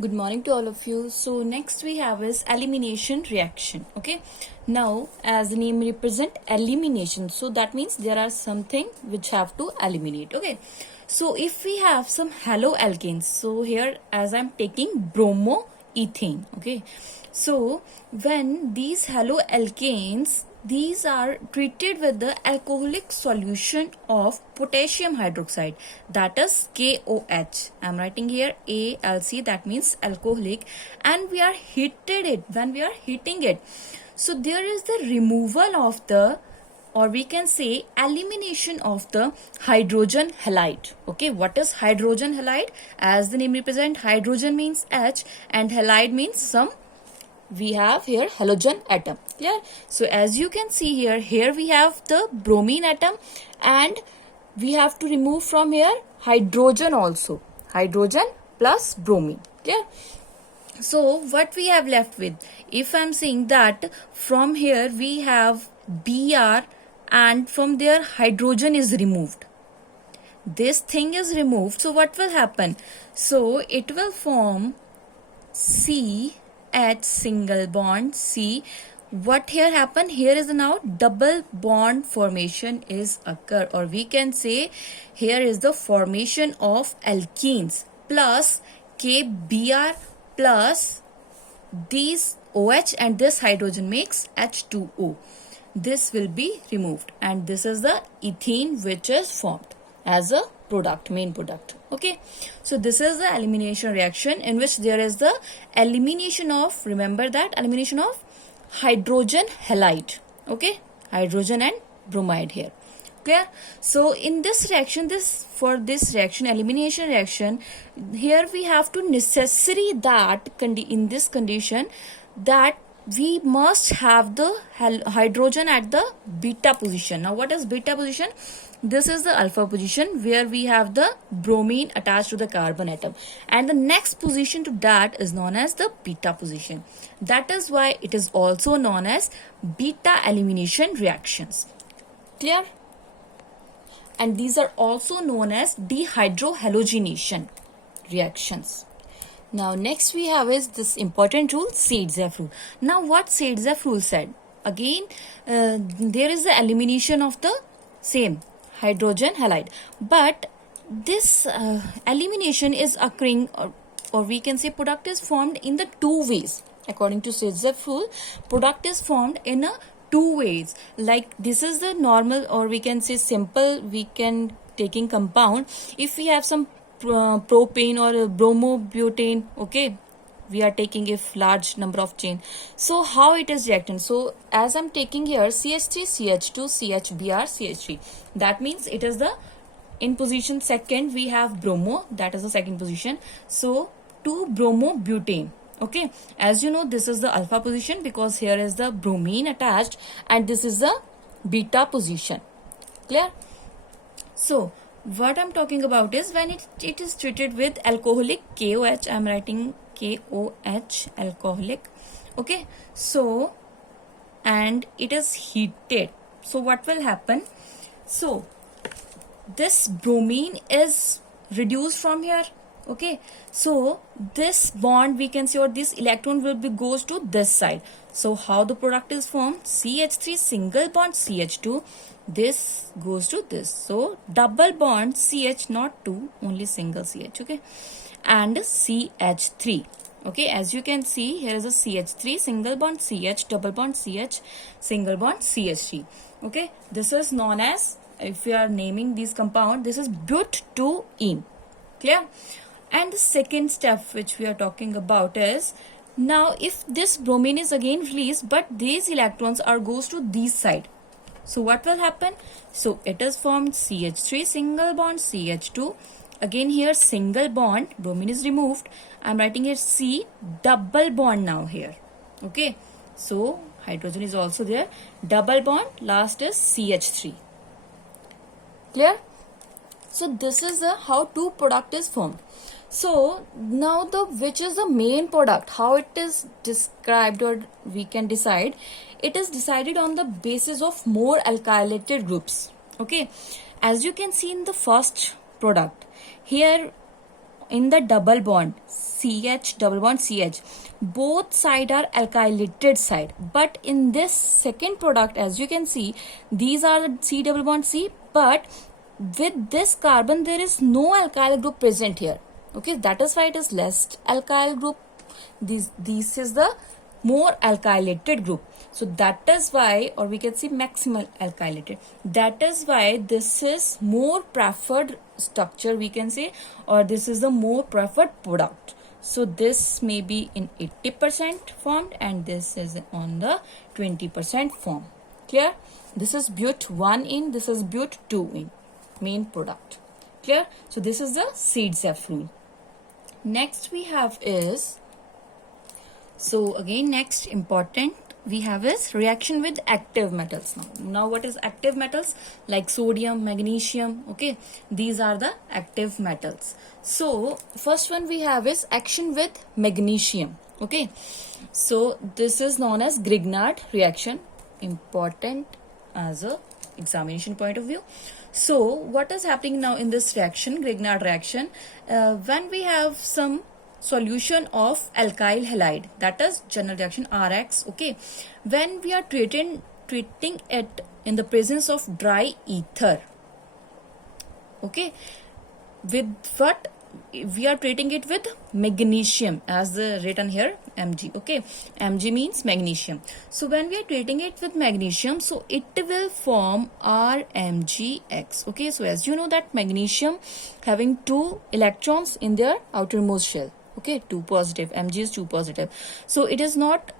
Good morning to all of you. So next we have is elimination reaction. Okay. Now as the name represent elimination, so that means there are something which have to eliminate. Okay. So if we have some haloalkanes, so here as I'm taking bromoethane. Okay. So when these haloalkanes, these are treated with the alcoholic solution of potassium hydroxide, that is KOH. I'm writing here ALC, that means alcoholic, and we are heated it. When we are heating it, so there is the removal of the, or we can say elimination of the hydrogen halide. Okay, what is hydrogen halide? As the name represents, hydrogen means H and halide means some, we have here halogen atom. Clear? So as you can see here we have the bromine atom, and we have to remove from here hydrogen also, hydrogen plus bromine. Clear? So what we have left with, if I'm saying that from here we have Br, and from there hydrogen is removed, this thing is removed, so what will happen? So it will form C H single bond C. What here happen? Here is now double bond formation is occur, or we can say here is the formation of alkenes plus KBr plus these OH, and this hydrogen makes H2O. This will be removed, and this is the ethene which is formed as a product, main product. Okay, so this is the elimination reaction in which there is the elimination of, remember that, elimination of hydrogen halide. Okay, hydrogen and bromide here. Clear? So in this reaction, for this reaction, elimination reaction, here we have to necessary that in this condition that we must have the hydrogen at the beta position. Now what is beta position? This is the alpha position where we have the bromine attached to the carbon atom, and the next position to that is known as the beta position. That is why it is also known as beta elimination reactions. Clear? And these are also known as dehydrohalogenation reactions. Now next we have is this important rule, Sairdzeff rule. Now what Sairdzeff rule said? Again there is the elimination of the same hydrogen halide, but this elimination is occurring, or we can say product is formed in the two ways. According to Sairdzeff rule, product is formed in a two ways. Like this is the normal, or we can say simple, we can taking compound. If we have some propane or bromobutane, okay, we are taking if large number of chain. So how it is reacting? So as I'm taking here CH3 CH2 CHBr CH3, that means it is the in position second we have bromo, that is the second position. So 2 bromobutane. Okay, as you know, this is the alpha position because here is the bromine attached, and this is the beta position. Clear? So what I'm talking about is when it is treated with alcoholic KOH, I'm writing KOH, alcoholic. Okay, so and it is heated. So what will happen? So this bromine is reduced from here. Okay, so this bond we can see, or this electron will be goes to this side. So how the product is formed? CH3 single bond CH2, this goes to this, so double bond CH, not two, only single CH. Okay, and CH3. Okay, as you can see here is a CH3 single bond CH, double bond CH, single bond CH3. Okay, this is known as, if we are naming these compound, this is but2ene. Clear? And the second step which we are talking about is, now if this bromine is again released, but these electrons are goes to this side, so what will happen? So it is formed CH3 single bond CH2, again here single bond, bromine is removed, I'm writing here C, double bond now here. Okay, so hydrogen is also there, double bond, last is CH3. Clear? So this is the how two product is formed. So now the which is the main product, how it is described, or we can decide, it is decided on the basis of more alkylated groups. Okay, as you can see in the first product here, in the double bond CH, double bond CH, both side are alkylated side, but in this second product, as you can see, these are the C double bond C, but with this carbon there is no alkyl group present here. Okay, that is why it is less alkyl group. This is the more alkylated group. So that is why, or we can see maximal alkylated. That is why this is more preferred structure, we can say, or this is the more preferred product. So this may be in 80% formed and this is on the 20% form. Clear? This is but 1 in, this is but 2 in, main product. Clear? So this is the Siedz-F rule. Next we have is, so again next important we have is reaction with active metals. Now what is active metals? Like sodium, magnesium, okay, these are the active metals. So first one we have is action with magnesium. Okay, so this is known as Grignard reaction, important as a examination point of view. So what is happening now in this reaction, Grignard reaction, when we have some solution of alkyl halide, that is general reaction RX, okay, when we are treating it in the presence of dry ether, okay, with what we are treating it with magnesium, as the written here Mg, okay, Mg means magnesium. So when we are treating it with magnesium, so it will form RMgX, okay. So as you know that magnesium having 2 electrons in their outermost shell, okay, 2 positive, Mg is 2 positive. So it is not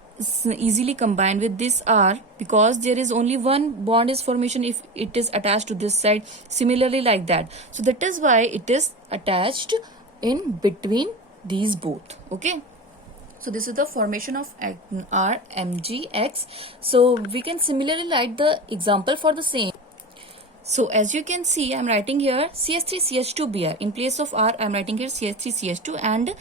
easily combined with this R because there is only one bond is formation if it is attached to this side, similarly like that. So that is why it is attached in between these both, okay. So this is the formation of RMgX. So we can similarly write the example for the same. So as you can see, I am writing here CH3CH2Br. In place of R, I am writing here CH3CH2 and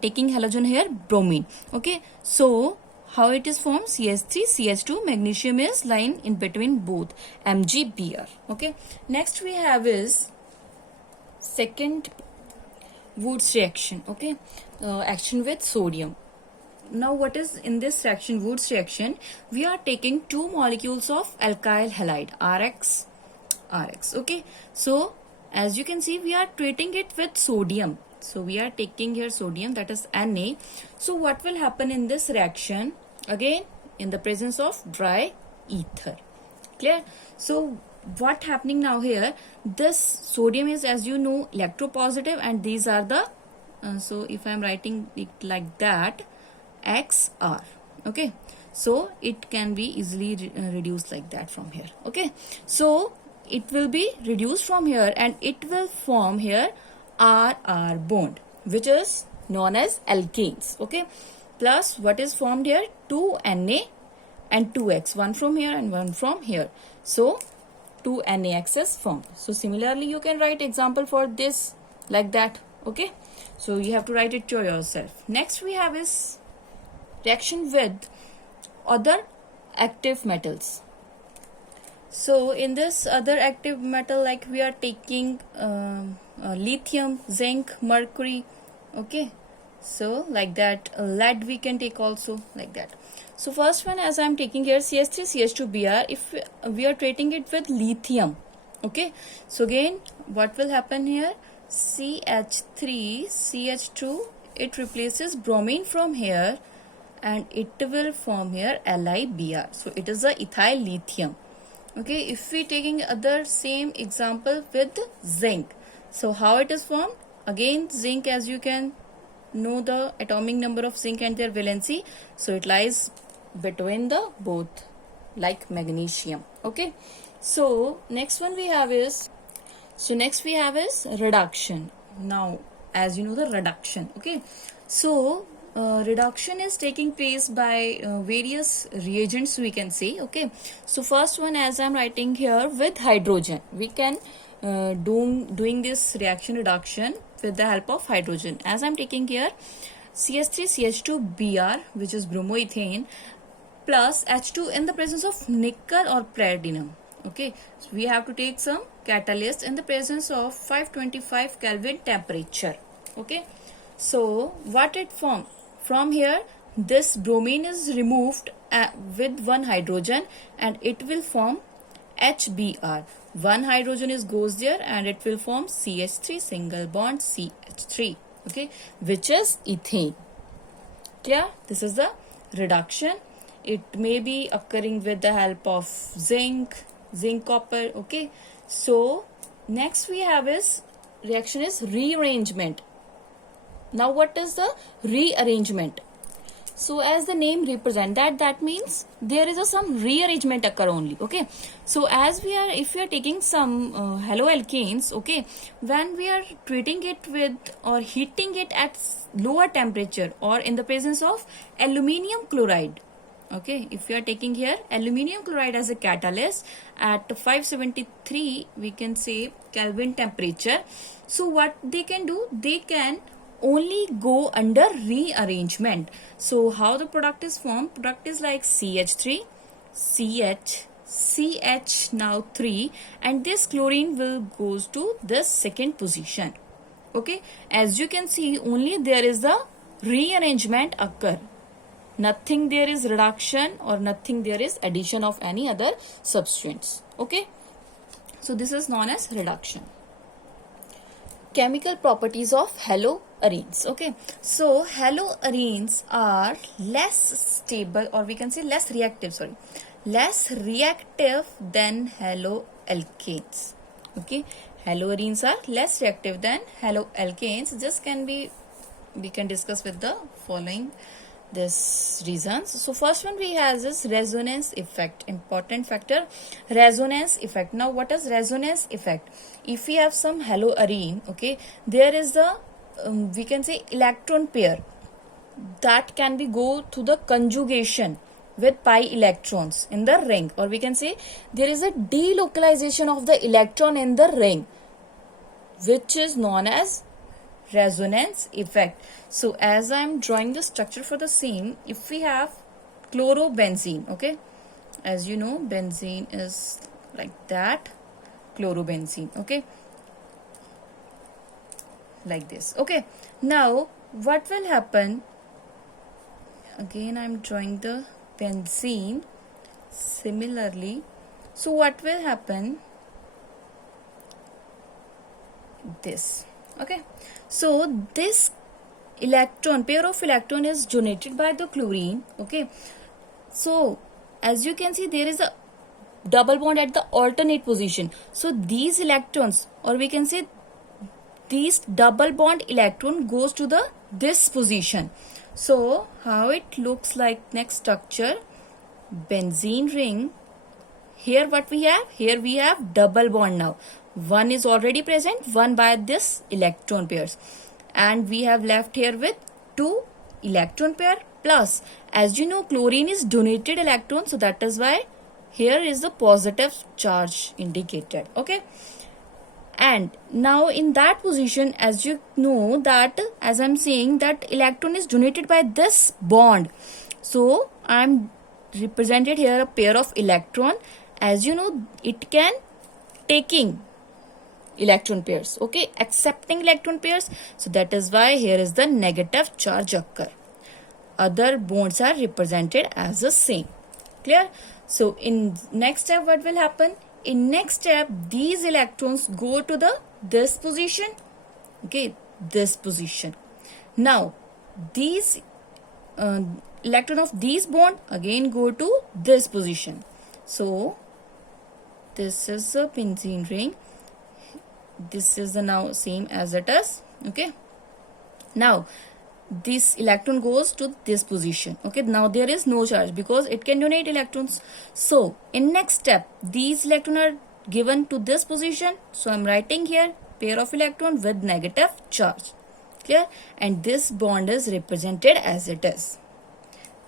taking halogen here bromine. Okay. So how it is formed? CH3CH2, magnesium is lying in between both, MgBr. Okay. Next we have is second Woods reaction. Okay. Action with sodium. Now what is in this reaction, Woods reaction? We are taking 2 molecules of alkyl halide, RX. Okay, so as you can see, we are treating it with sodium. So we are taking here sodium, that is Na. So what will happen in this reaction? Again, in the presence of dry ether. Clear? So what happening now here? This sodium is, as you know, electropositive, and these are the so if I am writing it like that, XR. Okay, so it can be easily reduced like that from here. Okay, so it will be reduced from here and it will form here RR bond, which is known as alkanes. Okay, plus what is formed here? 2 Na and 2X, one from here and one from here. So 2 NaX is formed. So similarly you can write example for this like that. Okay, so you have to write it to yourself. Next we have is reaction with other active metals. So in this other active metal, like we are taking lithium, zinc, mercury. Okay, so like that, lead we can take also like that. So first one, as I am taking here CH3CH2Br, if we are treating it with lithium. Okay, so again what will happen here? CH3CH2, it replaces bromine from here and it will form here LiBr. So it is a ethyl lithium. Okay, if we taking other same example with zinc, so how it is formed? Again zinc, as you can know the atomic number of zinc and their valency, so it lies between the both like magnesium. Okay, so next one we have is reduction. Now as you know the reduction, okay, so reduction is taking place by various reagents, we can say. Okay, so first one, as I'm writing here, with hydrogen, we can doing this reaction reduction with the help of hydrogen. As I'm taking here CH3CH2Br, which is bromoethane, plus H2 in the presence of nickel or platinum. Okay, so we have to take some catalyst in the presence of 525 Kelvin temperature. Okay, so what it form from here, this bromine is removed with one hydrogen and it will form HBr. One hydrogen is goes there and it will form CH3 single bond CH3, okay, which is ethane. Yeah, this is the reduction. It may be occurring with the help of zinc copper. Okay, so next we have is reaction is rearrangement. Now what is the rearrangement? So as the name represent that means there is some rearrangement occur only. Okay, so as if we are taking some haloalkanes, okay, when we are treating it with or heating it at lower temperature or in the presence of aluminium chloride, okay, if we are taking here aluminium chloride as a catalyst at 573 we can say Kelvin temperature, so what they can do, they can only go under rearrangement. So how the product is formed? Product is like CH3, CH now 3, and this chlorine will goes to this second position. Okay, as you can see, only there is the rearrangement occur. Nothing there is reduction or nothing there is addition of any other substance. Okay, so this is known as reduction. Chemical properties of haloarenes. Okay, so haloarenes are less stable, or we can say less reactive than haloalkanes. Okay, haloarenes are less reactive than haloalkanes. This can be, we can discuss with the following this reasons. So first one we have is resonance effect, important factor, resonance effect. Now what is resonance effect? If we have some haloarene, okay, there is the we can say electron pair that can be go to the conjugation with pi electrons in the ring, or we can say there is a delocalization of the electron in the ring, which is known as resonance effect. So as I am drawing the structure for the same, if we have chlorobenzene, okay, as you know benzene is like that, chlorobenzene, okay, like this. Okay, now what will happen, again I am drawing the benzene similarly. So what will happen, this, okay, so this electron, pair of electron is donated by the chlorine. Okay, so as you can see there is a double bond at the alternate position. So these electrons, or we can say these double bond electron goes to the this position. So how it looks like, next structure, benzene ring. Here what we have, here we have double bond. Now one is already present, one by this electron pairs, and we have left here with two electron pair plus, as you know chlorine is donated electron, so that is why here is the positive charge indicated. Okay, and now in that position, as you know that, as I'm saying that electron is donated by this bond, so I'm represented here a pair of electron. As you know, it can taking electron pairs, okay, accepting electron pairs, so that is why here is the negative charge occur. Other bonds are represented as the same. Clear? So in next step what will happen? In next step these electrons go to the this position, okay, this position. Now these electron of these bond again go to this position. So this is a benzene ring, this is the now same as it is. Okay, now this electron goes to this position. Okay, now there is no charge because it can donate electrons. So in next step these electrons are given to this position, so I'm writing here pair of electron with negative charge. Clear? And this bond is represented as it is.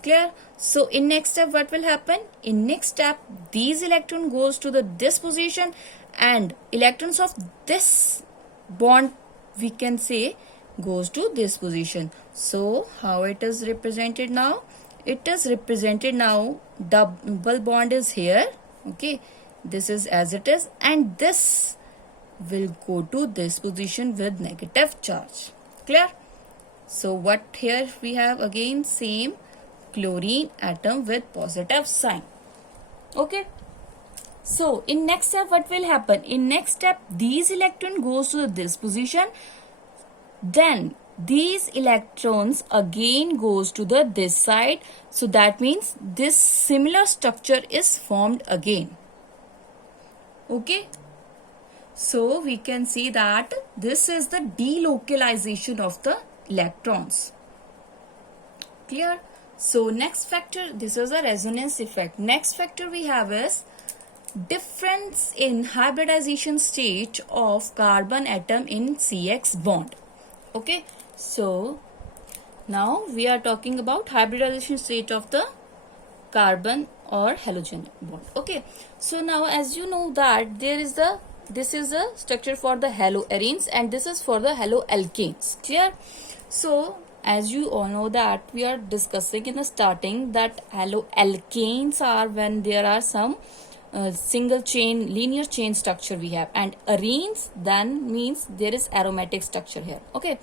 Clear? So in next step what will happen? In next step these electron goes to the this position, and electrons of this bond we can say goes to this position. So how it is represented now? It is represented now, double bond is here, okay, this is as it is, and this will go to this position with negative charge. Clear? So what here we have again same chlorine atom with positive sign. Okay. So in next step what will happen? In next step these electron goes to this position. Then these electrons again goes to the this side. So that means this similar structure is formed again. Okay. So we can see that this is the delocalization of the electrons. Clear? So next factor, this is a resonance effect. Next factor we have is difference in hybridization state of carbon atom in CX bond. Okay, so now we are talking about hybridization state of the carbon or halogen bond. Okay, so now as you know that this is the structure for the haloarenes and this is for the haloalkanes. Clear? So as you all know that we are discussing in the starting that haloalkanes are when there are some single chain linear chain structure we have, and arenes then means there is aromatic structure here. Okay,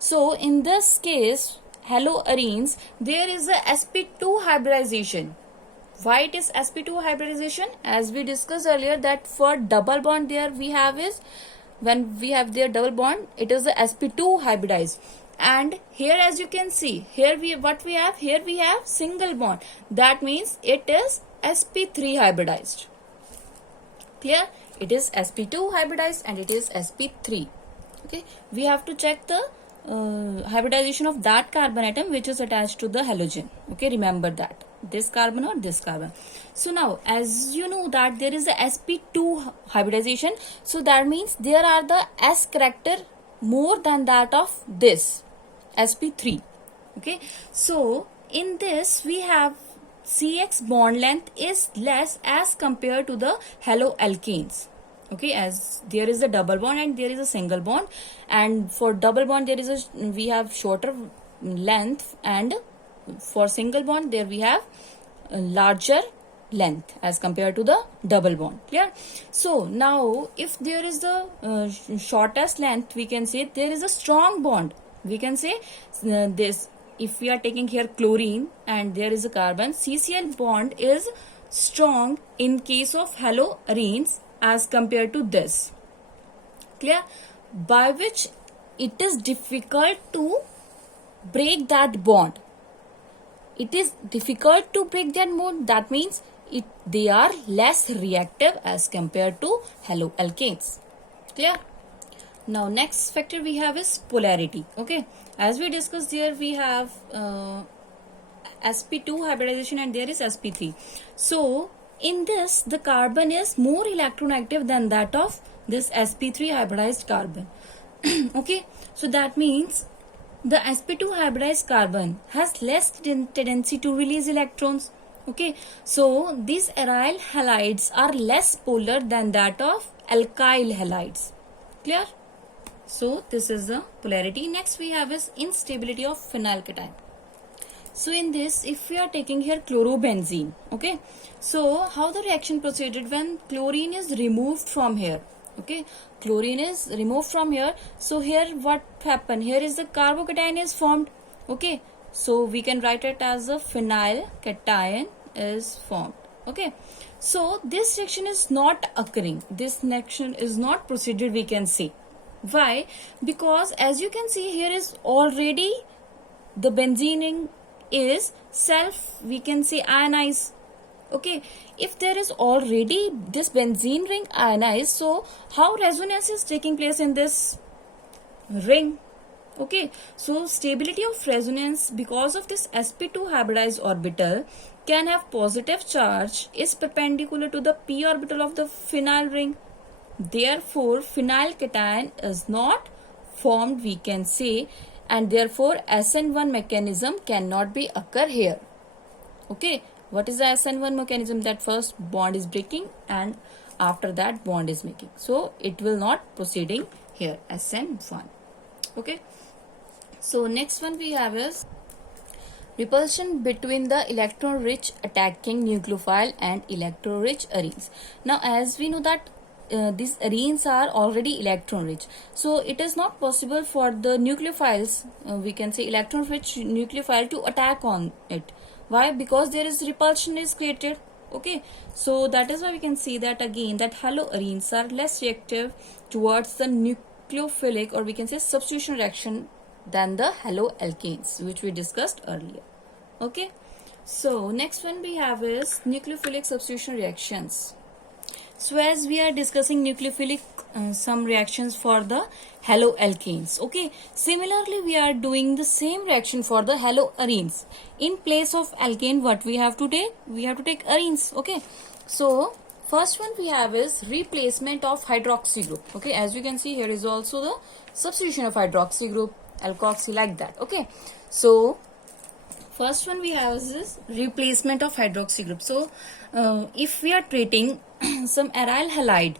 so in this case haloarenes there is a sp2 hybridization. Why it is sp2 hybridization? As we discussed earlier that for double bond there we have is when we have their double bond it is the sp2 hybridized, and here as you can see here we have single bond, that means it is sp3 hybridized. Clear? It is sp2 hybridized and it is sp3. Okay, we have to check the hybridization of that carbon atom which is attached to the halogen. Okay, remember that this carbon or this carbon. So now as you know that there is a sp2 hybridization, so that means there are the s character more than that of this sp3. Okay, so in this we have CX bond length is less as compared to the haloalkanes. Okay, as there is a double bond and there is a single bond, and for double bond there is we have shorter length, and for single bond there we have a larger length as compared to the double bond. Clear? So now if there is the shortest length, we can say there is a strong bond. We can say this. If we are taking here chlorine and there is a carbon, CCl bond is strong in case of haloarenes as compared to this. Clear? By which it is difficult to break that bond. It is difficult to break that bond. That means they are less reactive as compared to haloalkanes. Clear? Now next factor we have is polarity. Okay, as we discussed here we have sp2 hybridization and there is sp3. So in this the carbon is more electronegative than that of this sp3 hybridized carbon. Okay, so that means the sp2 hybridized carbon has less tendency to release electrons. Okay, so these aryl halides are less polar than that of alkyl halides. Clear? So this is the polarity. Next we have is instability of phenylcation. So in this, if we are taking here chlorobenzene, okay, so how the reaction proceeded when chlorine is removed from here. Okay, chlorine is removed from here. So here what happened? Here is the carbocation is formed. Okay, so we can write it as a phenyl cation is formed. Okay, so this reaction is not occurring. This reaction is not proceeded, we can say. Why? Because as you can see here is already the benzene ring is we can say ionized. Okay, if there is already this benzene ring ionized, so how resonance is taking place in this ring? Okay, so stability of resonance because of this sp2 hybridized orbital can have positive charge is perpendicular to the p orbital of the phenyl ring. Therefore, phenyl cation is not formed, we can say, and therefore SN1 mechanism cannot be occur here. Okay, what is the SN1 mechanism? That first bond is breaking and after that bond is making. So it will not proceeding here, SN1. Okay, so next one we have is repulsion between the electron-rich attacking nucleophile and electron-rich arenes. Now as we know that these arenes are already electron rich, so it is not possible for the nucleophiles, we can say electron rich nucleophile, to attack on it. Why? Because there is repulsion is created. Okay, so that is why we can see that again, that haloarenes are less reactive towards the nucleophilic, or we can say substitution reaction, than the haloalkanes, which we discussed earlier. Okay, so next one we have is nucleophilic substitution reactions. So as we are discussing nucleophilic some reactions for the haloalkanes. Okay, similarly we are doing the same reaction for the haloarenes. In place of alkane, what we have to take? We have to take arenes. Okay, so first one we have is replacement of hydroxy group. Okay, as you can see, here is also the substitution of hydroxy group, alkoxy, like that. Okay, so first one we have is this replacement of hydroxy group. So if we are treating some aryl halide,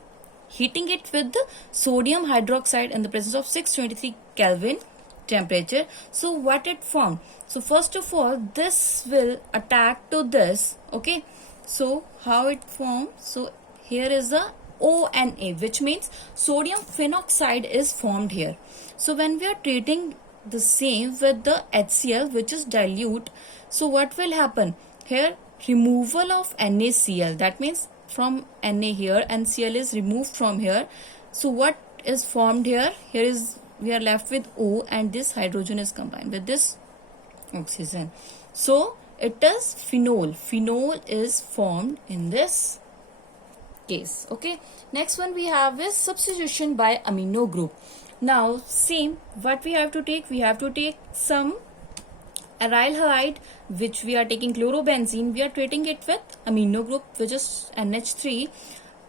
heating it with the sodium hydroxide in the presence of 623 Kelvin temperature, so what it formed? So first of all, this will attack to this. Okay, so how it formed? So here is the ONA, which means sodium phenoxide is formed here. So when we are treating the same with the HCl, which is dilute, so what will happen here? Removal of NaCl, that means from Na here, NCl is removed from here. So what is formed here? Here is, we are left with O, and this hydrogen is combined with this oxygen. So it is phenol. Phenol is formed in this case. Okay, next one we have is substitution by amino group. Now same, what we have to take? We have to take some aryl halide, which we are taking chlorobenzene. We are treating it with amino group, which is NH3,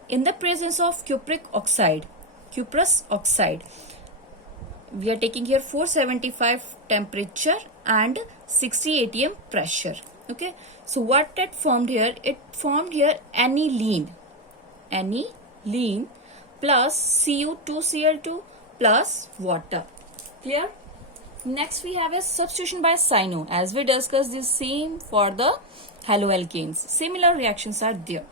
in the presence of cupric oxide, cuprous oxide. We are taking here 475 temperature and 60 atm pressure. Okay, so what it formed here? It formed here aniline plus Cu2Cl2 plus water. Clear? Next we have a substitution by cyano. As we discussed, the same for the haloalkanes. Similar reactions are there.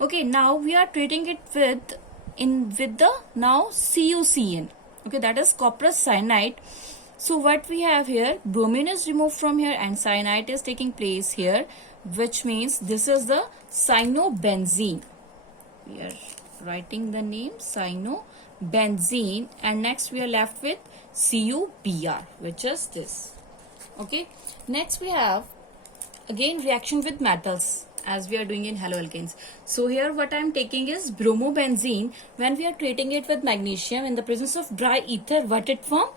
Okay, now we are treating it with the now CuCN. Okay, that is copper cyanide. So what we have here, bromine is removed from here and cyanide is taking place here, which means this is the cyanobenzene. We are writing the name cyanobenzene, and next we are left with CuBr, which is this. Okay, next we have again reaction with metals, as we are doing in haloalkanes. So here what I am taking is bromobenzene. When we are treating it with magnesium in the presence of dry ether, what it form?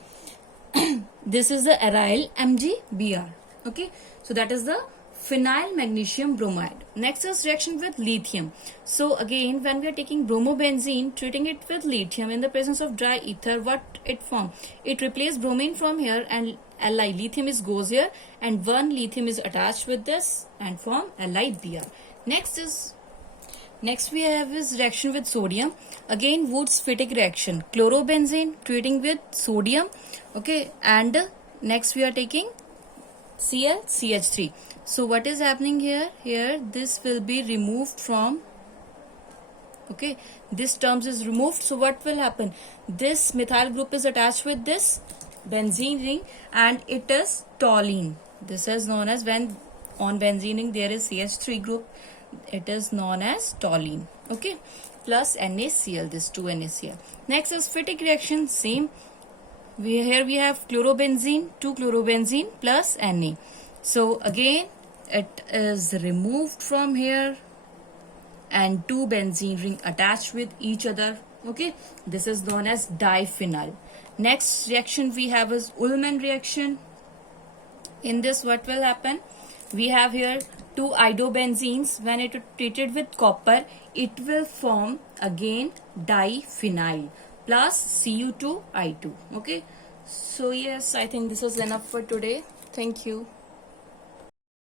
This is the aryl MgBr. Okay, so that is the phenyl magnesium bromide. Next is reaction with lithium. So again, when we are taking bromobenzene, treating it with lithium in the presence of dry ether, what it form? It replaces bromine from here and Li, lithium is goes here, and one lithium is attached with this and form LiBr. Next we have is reaction with sodium. Again, Wurtz-Fittig reaction. Chlorobenzene treating with sodium. Okay, and next we are taking ClCH3. So what is happening here? Here this will be removed from, okay, this terms is removed. So what will happen? This methyl group is attached with this benzene ring and it is toluene. This is known as, when on benzene ring there is CH3 group, it is known as toluene. Okay, plus NaCl, this 2 NaCl. Next is Fittig reaction, same. Here we have chlorobenzene, 2 chlorobenzene plus Na. So again it is removed from here and 2 benzene ring attached with each other. Okay, this is known as diphenyl. Next reaction we have is Ullmann reaction. In this what will happen? We have here 2 iodobenzenes. When it is treated with copper, it will form again diphenyl plus Cu2I2. Okay, so yes, I think this is enough for today. Thank you.